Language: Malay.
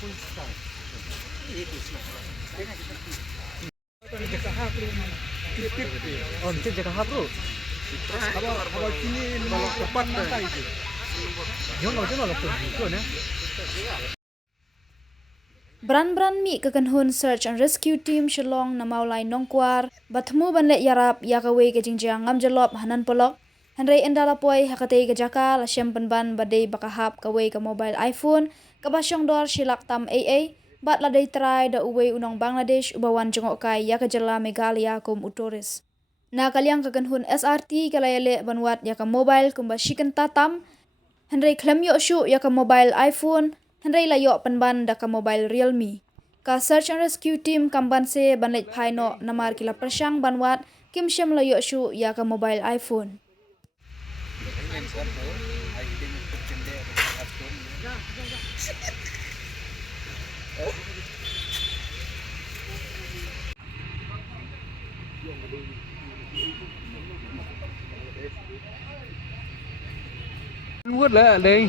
Oh, mungkin jaga hap tu. Kalau sini tepat lantai je. Jangan lah tu ni. Bran mi kakanhun search and rescue team Shillong na maulai nongkwar bathmu banle yarap yakawe ke jingjang ngam Jyllop hanan Polok hanrei endala poi hakate ke jaka la shem ban badei bakahap kawe ke mobile iPhone kabasyong dor shilak tam AA bat la dei try da uwe unong Bangladesh ubawan jengok kai yaka jela Meghalaya kum utoris na kalyang kakanhun SRT kalayale banwat yaka mobile kumba shikan tatam hanrei klem yo shu yaka mobile iPhone Henry layok penban daka mobile Realme. Ka search and rescue team kamban se banlej phaino namar kila persang banwat kim shem layok shu ya ka mobile iPhone. Nuốt lại đây.